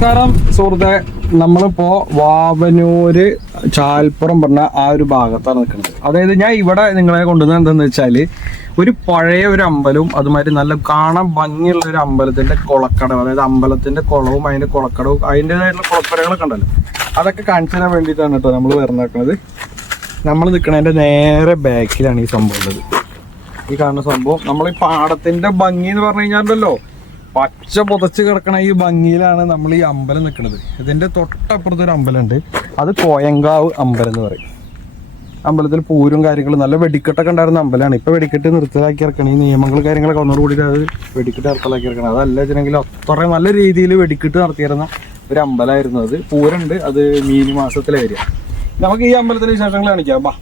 നമസ്കാരം. സുഹൃത്തെ നമ്മളിപ്പോ വാവനൂര് ചാൽപ്പുറം പറഞ്ഞ ആ ഒരു ഭാഗത്താണ് നിൽക്കുന്നത്. അതായത് ഞാൻ ഇവിടെ നിങ്ങളെ കൊണ്ടുവന്നത് എന്താന്ന് വെച്ചാൽ ഒരു പഴയ ഒരു അമ്പലവും അതുമാതിരി നല്ല കാണാൻ ഭംഗിയുള്ള ഒരു അമ്പലത്തിന്റെ കുളക്കടവ് അതായത് അമ്പലത്തിന്റെ കുളവും അതിന്റെ കുളക്കടവും അതിന്റെതായിട്ടുള്ള കുളക്കടകളൊക്കെ ഉണ്ടല്ലോ. അതൊക്കെ കാണിച്ചു തരാൻ വേണ്ടിയിട്ടാണ് കേട്ടോ നമ്മൾ വരുന്നേക്കുന്നത് നമ്മൾ നിൽക്കുന്നതിന്റെ നേരെ ബാക്കിലാണ് ഈ സംഭവം ഉള്ളത്. ഈ കാണുന്ന സംഭവം നമ്മൾ ഈ പാടത്തിന്റെ ഭംഗി എന്ന് പറഞ്ഞു കഴിഞ്ഞാലല്ലോ പച്ച പുതച്ച് കിടക്കണ ഈ ഭംഗിയിലാണ് നമ്മൾ ഈ അമ്പലം നിൽക്കുന്നത്. ഇതിന്റെ തൊട്ടപ്പുറത്ത് ഒരു അമ്പലം ഉണ്ട് അത് കോയങ്കാവ് അമ്പലം എന്ന് പറയും. അമ്പലത്തിൽ പൂരും കാര്യങ്ങളും നല്ല വെടിക്കെട്ടൊക്കെ ഉണ്ടായിരുന്ന അമ്പലമാണ്. ഇപ്പൊ വെടിക്കെട്ട് നിർത്തലാക്കി ഇറക്കണം. ഈ നിയമങ്ങൾ കാര്യങ്ങളൊക്കെ ഒന്നുകൂടി കൂടി അത് വെടിക്കെട്ട് നിർത്തലാക്കി ഇറക്കണം അതല്ല വെച്ചിട്ടുണ്ടെങ്കിൽ അത്ര നല്ല രീതിയിൽ വെടിക്കെട്ട് നടത്തിയിരുന്ന ഒരു അമ്പലമായിരുന്നു അത്. പൂരുണ്ട് അത് മീനി മാസത്തിലെ വരിക നമുക്ക് ഈ അമ്പലത്തിന്റെ വിശേഷങ്ങൾ കാണിക്കാം. ബാ.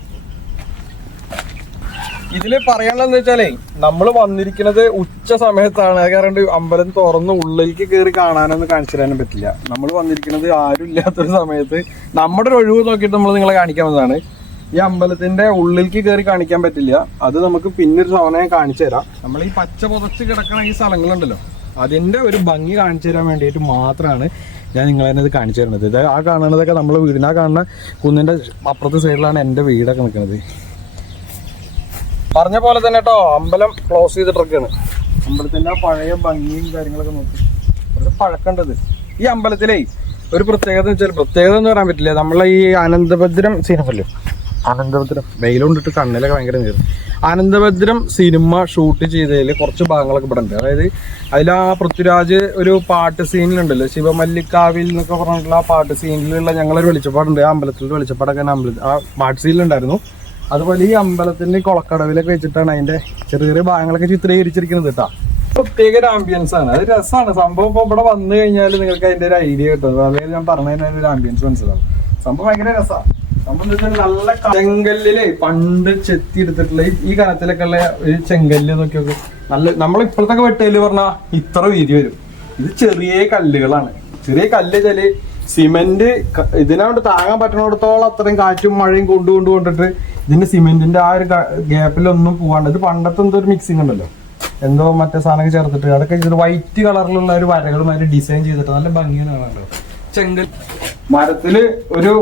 ഇതിൽ പറയാനുള്ളതെന്ന് വെച്ചാലേ നമ്മൾ വന്നിരിക്കുന്നത് ഉച്ച സമയത്താണ്. കാരണം അമ്പലം തുറന്ന് ഉള്ളിലേക്ക് കയറി കാണാനൊന്നും കാണിച്ചു തരാനും പറ്റില്ല. നമ്മൾ വന്നിരിക്കുന്നത് ആരും ഇല്ലാത്തൊരു സമയത്ത് നമ്മുടെ ഒരു ഒഴിവ് നോക്കിയിട്ട് നമ്മൾ നിങ്ങളെ കാണിക്കാവുന്നതാണ് ഈ അമ്പലത്തിന്റെ ഉള്ളിലേക്ക് കയറി കാണിക്കാൻ പറ്റില്ല. അത് നമുക്ക് പിന്നൊരു സമയം കാണിച്ചു തരാം. നമ്മൾ ഈ പച്ച പുതച്ച് കിടക്കണ ഈ സ്ഥലങ്ങളുണ്ടല്ലോ. അതിന്റെ ഒരു ഭംഗി കാണിച്ചു തരാൻ വേണ്ടിയിട്ട് മാത്രമാണ് ഞാൻ നിങ്ങളെ ഇത് കാണിച്ചു തരുന്നത്. ഇത് ആ കാണുന്നതൊക്കെ നമ്മൾ വീടിനാ കാണുന്ന കുന്നിന്റെ അപ്പുറത്തെ സൈഡിലാണ് എന്റെ വീടൊക്കെ നിൽക്കുന്നത്. പറഞ്ഞ പോലെ തന്നെ കേട്ടോ അമ്പലം ക്ലോസ് ചെയ്തിട്ടൊക്കെയാണ് അമ്പലത്തിന്റെ ആ പഴയ ഭംഗിയും കാര്യങ്ങളൊക്കെ നോക്കി. കുറച്ച് പഴക്കണ്ടത് ഈ അമ്പലത്തിലേ ഒരു പ്രത്യേകത വെച്ചാൽ പ്രത്യേകത എന്ന് പറയാൻ പറ്റില്ല. നമ്മളെ ഈ അനന്തഭദ്രം സിനിമല്ലേ അനന്തഭദ്രം. വെയിലുണ്ടിട്ട് കണ്ണിലൊക്കെ ഭയങ്കര നീർ അനന്തഭദ്രം സിനിമ ഷൂട്ട് ചെയ്തതിൽ കുറച്ച് ഭാഗങ്ങളൊക്കെ ഇവിടെ ഉണ്ട് അതായത് അതിൽ ആ പൃഥ്വിരാജ് ഒരു പാട്ട് സീനിലുണ്ടല്ലോ ശിവമല്ലിക്കാവിൽ എന്നൊക്കെ പറഞ്ഞിട്ടുള്ള ആ പാട്ട് സീനിലുള്ള ഞങ്ങളൊരു വെളിച്ചപ്പാടുണ്ട്. ആ അമ്പലത്തിലൊരു വെളിച്ചപ്പാടൊക്കെ അമ്പലത്തിൽ ആ പാട്ട് സീനിലുണ്ടായിരുന്നു അതുപോലെ ഈ അമ്പലത്തിന്റെ കുളക്കടവിലൊക്കെ വെച്ചിട്ടാണ് അതിന്റെ ചെറിയ ചെറിയ ഭാഗങ്ങളൊക്കെ ചിത്രീകരിച്ചിരിക്കുന്നത് കേട്ടോ. പ്രത്യേക ഒരു ആംബിയൻസ് ആണ്. അത് രസമാണ്. സംഭവം ഇപ്പൊ ഇവിടെ വന്നു കഴിഞ്ഞാൽ നിങ്ങൾക്ക് അതിന്റെ ഒരു ഐഡിയ കിട്ടും. അതായത് ഞാൻ പറഞ്ഞതിന് ഒരു ആംബിയൻസ് മനസ്സിലാവും. സംഭവം ഭയങ്കര രസമാണ് സംഭവം നല്ല ചെങ്കല്ലിലെ പണ്ട് ചെത്തി എടുത്തിട്ടുള്ള ഈ- കാലത്തിലൊക്കെ ഉള്ള ഒരു ചെങ്കല്ല് നോക്കിയൊക്കെ നല്ല നമ്മൾ ഇപ്പോഴത്തെ വെട്ടേൽ പറഞ്ഞാൽ ഇത്ര വീതി വരും. ഇത് ചെറിയ കല്ലുകളാണ്. ചെറിയ കല്ല് വെച്ചാൽ സിമെന്റ് ഇതിനോട് താങ്ങാൻ പറ്റണോടത്തോളം അത്രയും കാറ്റും മഴയും കൊണ്ടു കൊണ്ട് കൊണ്ടിട്ട് ഇതിന്റെ സിമെന്റിന്റെ ആ ഒരു ഗ്യാപ്പിലൊന്നും പോവാണ്ട്. ഇത് പണ്ടത്തെ എന്തോ ഒരു മിക്സിംഗ് ഉണ്ടല്ലോ. എന്തോ മറ്റേ സാധനങ്ങൾ ചേർത്തിട്ട്. അതൊക്കെ വൈറ്റ് കളറിലുള്ള ഒരു വരകളും അതിൽ ഡിസൈൻ ചെയ്തിട്ട് നല്ല ഭംഗിയാണ് കാണാനല്ലോ ചെങ്കൽ. മരത്തിൽ ഒരു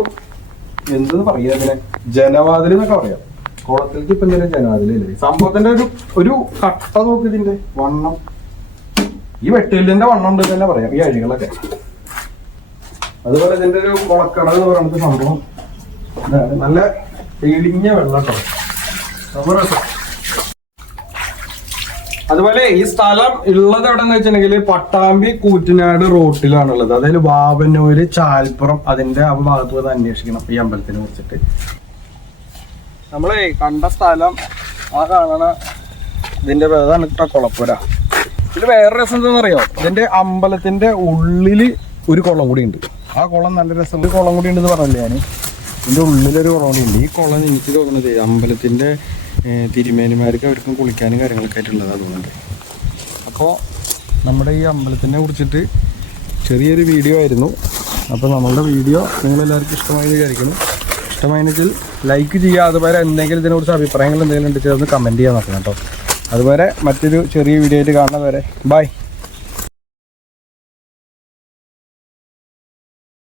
എന്തെന്ന് പറയാ അതിനെ ജനവാതിൽ എന്നൊക്കെ പറയാം. കുളത്തിലേക്ക് ഇപ്പൊ എന്തെങ്കിലും ജനവാതിലല്ലേ സംഭവത്തിന്റെ ഒരു ഒരു കട്ട നോക്ക് ഇതിന്റെ വണ്ണം. ഈ വെട്ടിലിന്റെ വണ്ണം ഉണ്ട് തന്നെ പറയാം. ഈ അഴികളൊക്കെ. അതുപോലെ ഇതിന്റെ ഒരു കുളക്കട എന്ന് പറയുന്നത് സംഭവം. നല്ല തെളിഞ്ഞ വെള്ളം. അതുപോലെ ഈ സ്ഥലം ഉള്ളത് എവിടെ എന്ന് വെച്ചിട്ടുണ്ടെങ്കിൽ പട്ടാമ്പി കൂറ്റനാട് റോട്ടിലാണുള്ളത്. അതായത് വാവന്നൂര് ചാൽപ്പുറം അതിന്റെ ആ ഭാഗത്ത് പോയി അന്വേഷിക്കണം ഈ അമ്പലത്തിനെ കുറിച്ചിട്ട്. നമ്മളെ കണ്ട സ്ഥലം ആ കാണണ ഇതിന്റെ പേരാണ് കേട്ടോ കുളപ്പുര. ഇത് വേറെ രസം എന്താണെന്ന് അറിയോ ഇതിന്റെ അമ്പലത്തിന്റെ ഉള്ളിൽ ഒരു കുളം കൂടി ഉണ്ട്. ആ കുളം നല്ല രസം. ഒരു കുളം കൂടി ഉണ്ടെന്ന് പറഞ്ഞില്ലേ ഞാൻ ഇതിന്റെ ഉള്ളിലൊരു കുളം ഉണ്ട്. ഈ കുളം എനിക്ക് തോന്നുന്നത് അമ്പലത്തിന്റെ ഏഹ്, തിരുമേനിമാർക്ക് അവർക്കും കുളിക്കാനും കാര്യങ്ങളൊക്കെ ആയിട്ടുള്ളതാണ് അതുകൊണ്ട് അപ്പോൾ നമ്മുടെ ഈ അമ്പലത്തിനെ കുറിച്ചിട്ട് ചെറിയൊരു വീഡിയോ ആയിരുന്നു. അപ്പോൾ നമ്മളുടെ വീഡിയോ നിങ്ങളെല്ലാവർക്കും ഇഷ്ടമായി വിചാരിക്കുന്നു. ഇഷ്ടമായെങ്കിൽ ലൈക്ക് ചെയ്യുക. അതുപോലെ എന്തെങ്കിലും ഇതിനെക്കുറിച്ച് അഭിപ്രായങ്ങൾ എന്തെങ്കിലും ഉണ്ടെങ്കിൽ ചേർന്ന് കമന്റ് ചെയ്യാൻ നോക്കണം കേട്ടോ. അതുപോലെ മറ്റൊരു ചെറിയ വീഡിയോ ആയിട്ട് കാണുന്നവരെ ബൈ